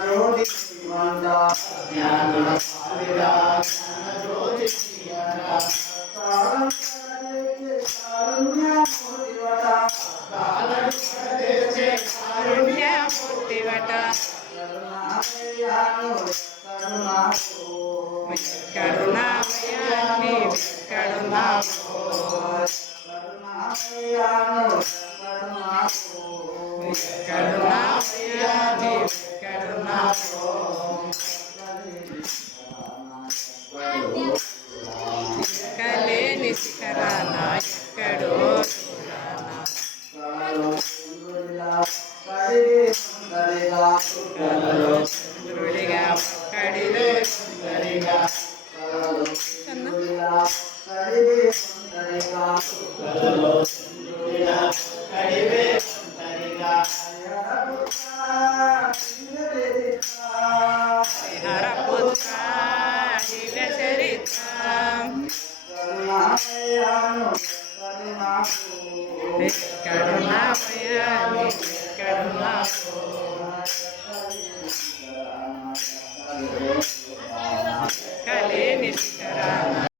జ్యోతి శ్రీమంత జ్ఞానుల పాలిట జ్ఞాన జ్యోతి శ్రీమంత కారుణ్యమూర్తివట కాలడు తెచ్చే కారుణ్యమూర్తివట కరుణామయాను కరుణాకు కరుణామయాన్ని కరుణాకు కరుణామయాను కరుణాకు కరుణామయాన్ని కరుణాకు కలేని శిఖరాన ఎక్కడో చంద్రుడిగా కడిలో సుందరిగా హరపుత్ర దివ్య చరిత్ర కరుణామయాని కరుణాకు